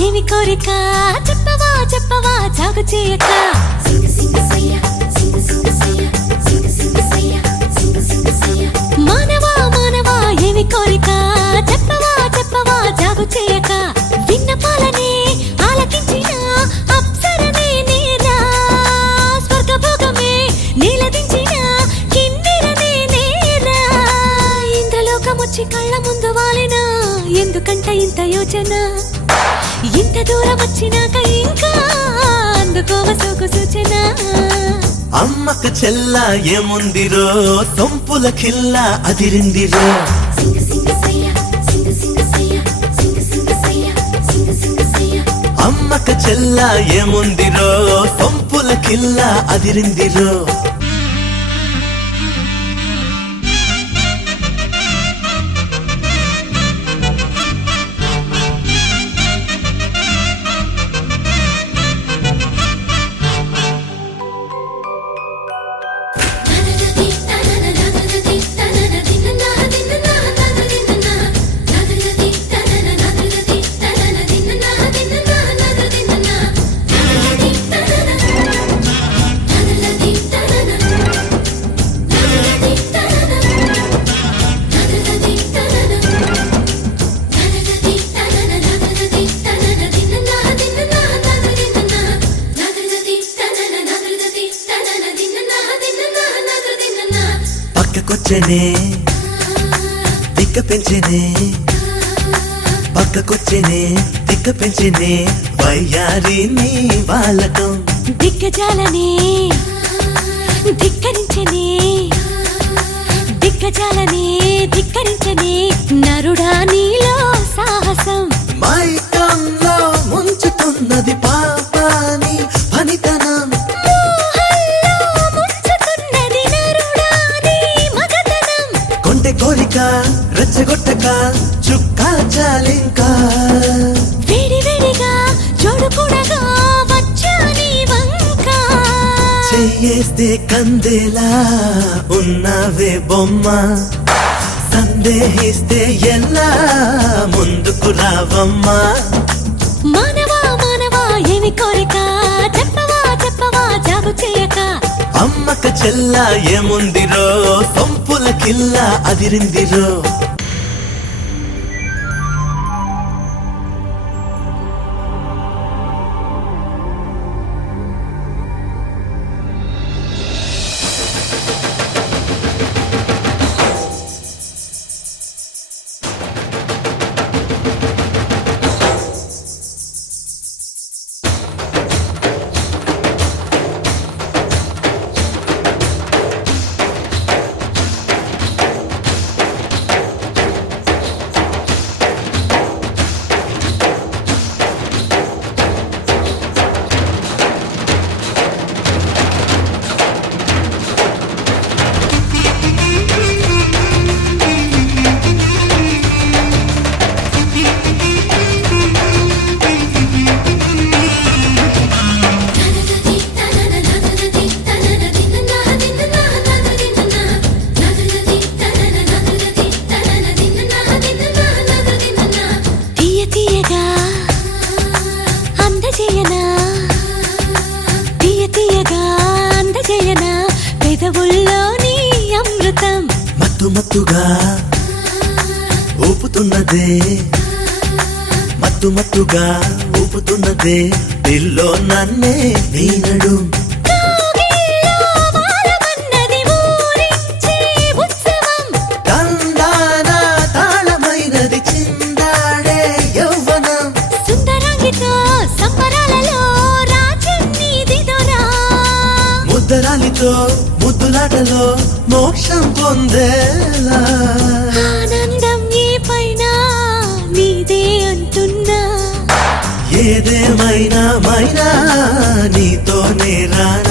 ఏమి కోరిక చెప్పవా చెప్పవా జాగు చేయక మానవా మానవా ఏమి కోరిక చెప్పవా చెప్పవా జాగు చేయక విన్నపాలనే ఆలకించిన అప్సరనే నేనా స్వర్గభోగమే నీలదించిన కిన్నెరనే నేనా ఇంద్రలోకమొచ్చి కళ్ళ ముందు వాలినా ఎందుకంట ఇంత యోచన ఇంత దూరం వచ్చినాక ఇంకా అందుకోవ సోకు సూచన అమ్మక చెల్ల ఏముందిరో సొంపుల కిల్ల అదిరిందిరో అమ్మక చెల్ల ఏముందిరో సొంపుల కిల్ల అదిరిందిరో పక్కకొచ్చనే తిక్క పెంచనే పక్కకొచ్చనే తిక్క పెంచనే వయ్యారి నీ వాలకం దిగ్గజాలనే ధిక్కరించనే దిగ్గజాలనే ధిక్కరించనే నరుడా నీలో సాహసం మైకంలో ముంచుతున్నది పాపాని పనితనం కొంటె కోరిక రెచ్చగొట్టక చుక్కా చాలింకా వేడి వేడిగా చూడకూడగా వచ్చా నీ వంక చెయ్యేస్తే కందేలా ఉన్నవే బొమ్మ సందేహిస్తే ఎలా ముందుకు రావమ్మా మానవా మానవా ఏమి కోరిక చెప్పవా చెప్పవా జాగు చేయక అమ్మక చెల్ల ఏముందిరో సొంపుల కిల్ల అదిరిందిరో పెదవుల్లోని అమృతం మత్తు మత్తుగా ఊపుతున్నదే మత్తు మత్తుగా ఊపుతున్నదే పిల్లో నన్నే వీనడు కందాన తాళమైనది చిందాడే యౌవనం సుందరాంగితో సంబరాలలో రాజన్నీదిదోరా ముద్దరాలితో ముద్దులాటలో మోక్షం పొందేలా ఆనందం ఏ పైన నీదే అంటున్నా ఏదేమైనా మైనా నీతోనే రానా